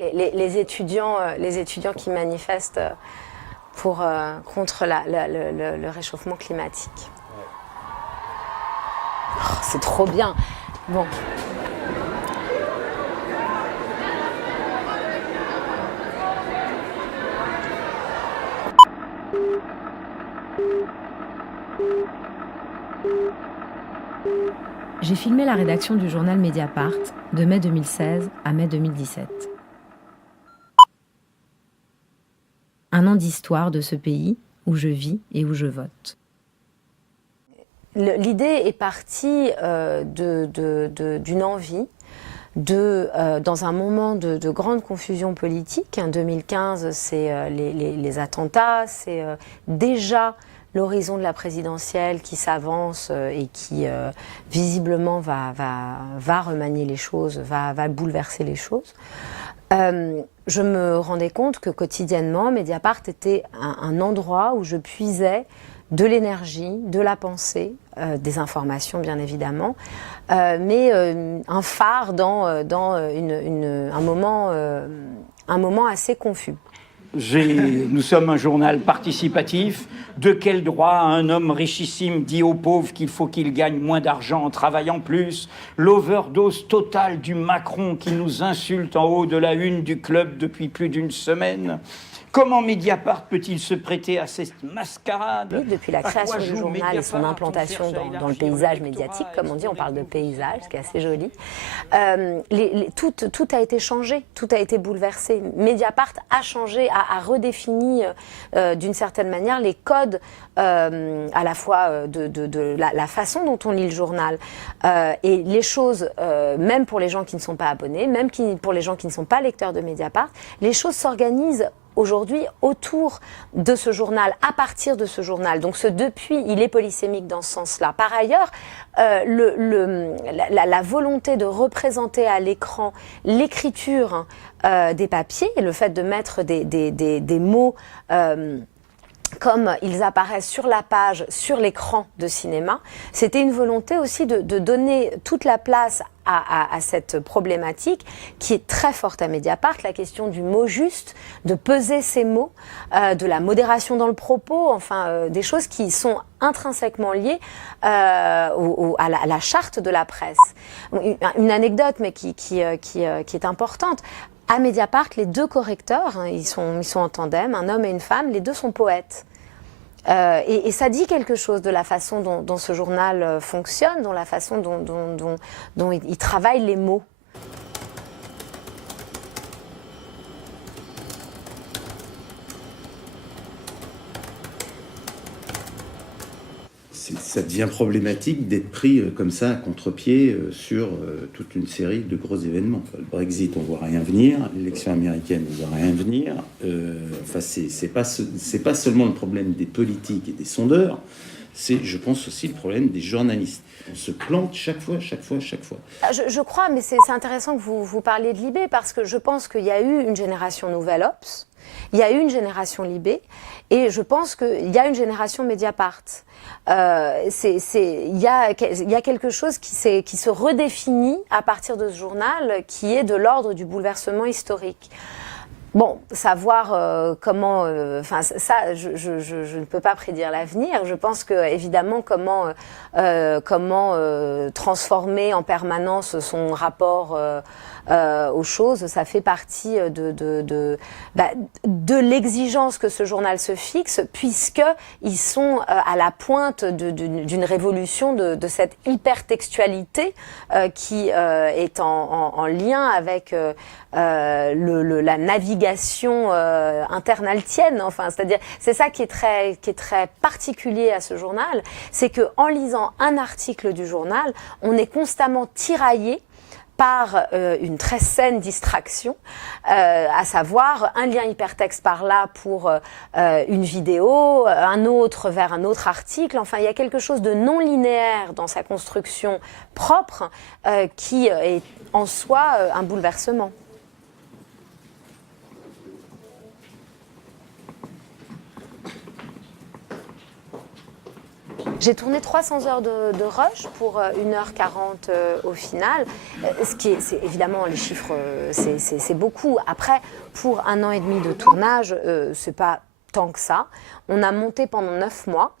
Les étudiants qui manifestent contre le réchauffement climatique. Oh, c'est trop bien. Bon. J'ai filmé la rédaction du journal Mediapart de mai 2016 à mai 2017. Un an d'histoire de ce pays où je vis et où je vote. L'idée est partie d'une envie dans un moment de grande confusion politique. En 2015, c'est les attentats, c'est déjà l'horizon de la présidentielle qui s'avance et qui visiblement va remanier les choses, va bouleverser les choses. Je me rendais compte que quotidiennement, Mediapart était un endroit où je puisais de l'énergie, de la pensée, des informations bien évidemment, mais un phare dans un moment assez confus. Nous sommes un journal participatif. De quel droit un homme richissime dit aux pauvres qu'il faut qu'il gagne moins d'argent en travaillant plus? L'overdose totale du Macron qui nous insulte en haut de la une du club depuis plus d'une semaine. Comment Mediapart peut-il se prêter à cette mascarade? Oui, depuis la création du journal et son implantation dans le paysage médiatique, comme on dit, on parle de paysage, ce qui est assez joli, tout a été changé, tout a été bouleversé. Mediapart a changé, a redéfini d'une certaine manière les codes à la fois de la façon dont on lit le journal et les choses, même pour les gens qui ne sont pas abonnés, même pour les gens qui ne sont pas lecteurs de Mediapart, les choses s'organisent aujourd'hui autour de ce journal, à partir de ce journal. Donc ce depuis, il est polysémique dans ce sens-là. Par ailleurs, la volonté de représenter à l'écran l'écriture des papiers, et le fait de mettre des mots comme ils apparaissent sur la page, sur l'écran de cinéma, c'était une volonté aussi de donner toute la place à cette problématique qui est très forte à Mediapart, la question du mot juste, de peser ces mots, de la modération dans le propos, enfin des choses qui sont intrinsèquement liées à la charte de la presse. Une anecdote, mais qui est importante. À Mediapart, les deux correcteurs, ils sont en tandem, un homme et une femme, les deux sont poètes. Et ça dit quelque chose de la façon dont ce journal fonctionne, dont la façon dont il travaille les mots. Ça devient problématique d'être pris comme ça à contre-pied sur toute une série de gros événements. Le Brexit, on ne voit rien venir. L'élection américaine, on ne voit rien venir. Enfin, c'est pas seulement le problème des politiques et des sondeurs, c'est, je pense, aussi le problème des journalistes. On se plante chaque fois. Je crois, mais c'est intéressant que vous parliez de Libé, parce que je pense qu'il y a eu une génération Nouvelle Obs, il y a eu une génération Libé, et je pense qu'il y a une génération Mediapart. Il y a quelque chose qui se redéfinit à partir de ce journal, qui est de l'ordre du bouleversement historique. Bon, savoir comment... ça, je ne peux pas prédire l'avenir. Je pense que, évidemment, comment transformer en permanence son rapport aux choses, ça fait partie de l'exigence que ce journal se fixe, puisqu'ils sont à la pointe d'une révolution de cette hypertextualité qui est en lien avec la navigation internaltienne. Enfin, c'est-à-dire, c'est ça qui est très particulier à ce journal, c'est qu'en lisant un article du journal, on est constamment tiraillé par une très saine distraction, à savoir un lien hypertexte par là pour une vidéo, un autre vers un autre article. Enfin, il y a quelque chose de non linéaire dans sa construction propre qui est en soi un bouleversement. J'ai tourné 300 heures de rush pour 1h40 au final. C'est évidemment, les chiffres, c'est beaucoup. Après, pour 1 an et demi de tournage, c'est pas tant que ça. On a monté pendant 9 mois.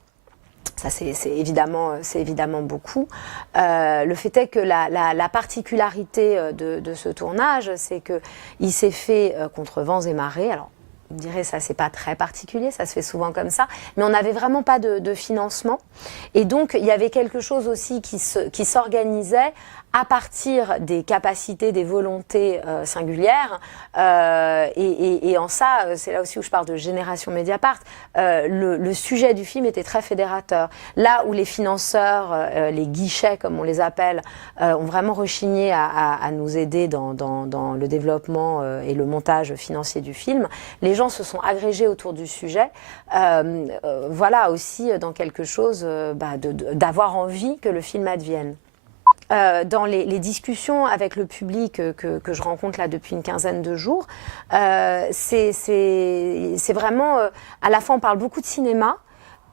Ça, c'est évidemment beaucoup. Le fait est que la particularité de ce tournage, c'est qu'il s'est fait contre vents et marées. Alors, on dirait ça, c'est pas très particulier, ça se fait souvent comme ça, mais on n'avait vraiment pas de financement. Et donc, il y avait quelque chose aussi qui s'organisait à partir des capacités, des volontés singulières. Et en ça, c'est là aussi où je parle de génération Mediapart, le sujet du film était très fédérateur. Là où les financeurs, les guichets comme on les appelle, ont vraiment rechigné à nous aider dans le développement et le montage financier du film, les gens se sont agrégés autour du sujet. Voilà aussi dans quelque chose d'avoir envie que le film advienne. Dans les discussions avec le public que je rencontre là depuis une quinzaine de jours, c'est vraiment, à la fois on parle beaucoup de cinéma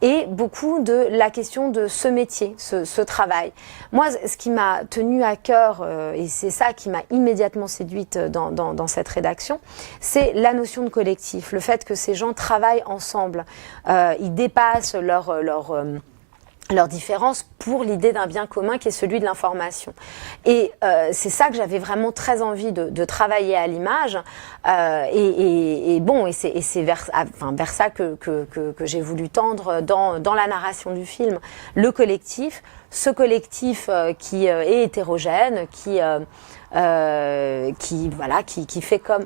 et beaucoup de la question de ce métier, ce travail. Moi, ce qui m'a tenu à cœur, et c'est ça qui m'a immédiatement séduite dans cette rédaction, c'est la notion de collectif, le fait que ces gens travaillent ensemble, ils dépassent leurs différences pour l'idée d'un bien commun qui est celui de l'information. Et c'est ça que j'avais vraiment très envie de travailler à l'image. Et c'est vers ça que j'ai voulu tendre dans la narration du film. Le collectif, ce collectif qui est hétérogène, qui fait comme...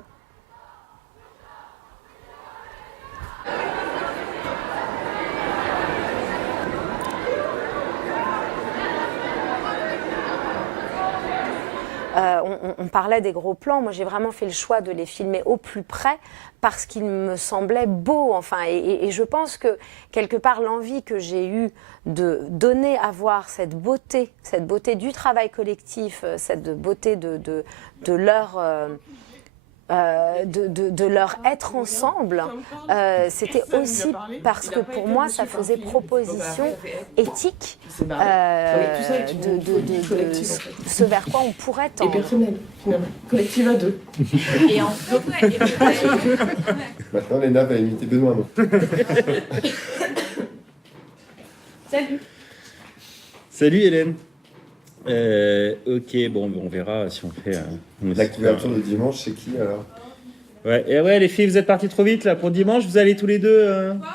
On parlait des gros plans. Moi, j'ai vraiment fait le choix de les filmer au plus près parce qu'ils me semblaient beaux. Enfin, et je pense que, quelque part, l'envie que j'ai eue de donner à voir cette beauté du travail collectif, cette beauté de leur être ensemble, c'était aussi parce que pour moi ça faisait proposition éthique de ce vers quoi on pourrait tendre. Et personnel, finalement. Collective à deux. Et en Maintenant, Léna va imiter Benoît. Salut. Salut Hélène. Ok, bon, on verra si on fait. La couverture de dimanche, c'est qui alors? Ouais, et ouais, les filles, vous êtes parties trop vite là. Pour dimanche, vous allez tous les deux. Quoi?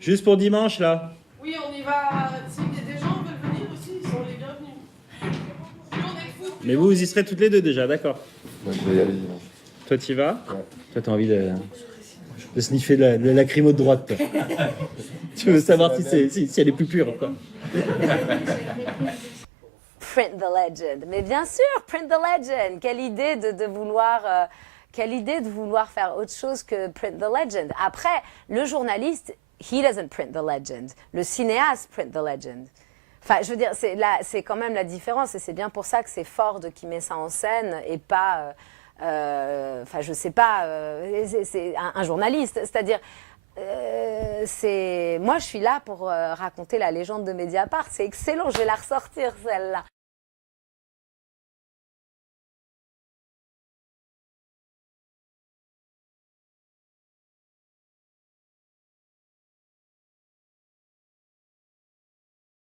Juste pour dimanche là. Oui, on y va. Si des gens veulent venir aussi, ils sont les bienvenus. Plus on est fous, plus Mais vous y serez toutes les deux déjà, d'accord. Moi, je vais y aller dimanche. Toi, t'y vas? Ouais. Toi, t'as envie de sniffer de la lacrymo de droite, toi. Tu veux savoir si elle est plus pure, quoi. Print the legend. Mais bien sûr, print the legend. Quelle idée de vouloir faire autre chose que print the legend. Après, le journaliste, he doesn't print the legend. Le cinéaste print the legend. Enfin, je veux dire, c'est quand même la différence et c'est bien pour ça que c'est Ford qui met ça en scène et pas, je sais pas, c'est un journaliste. C'est-à-dire, moi, je suis là pour raconter la légende de Mediapart. C'est excellent, je vais la ressortir celle-là.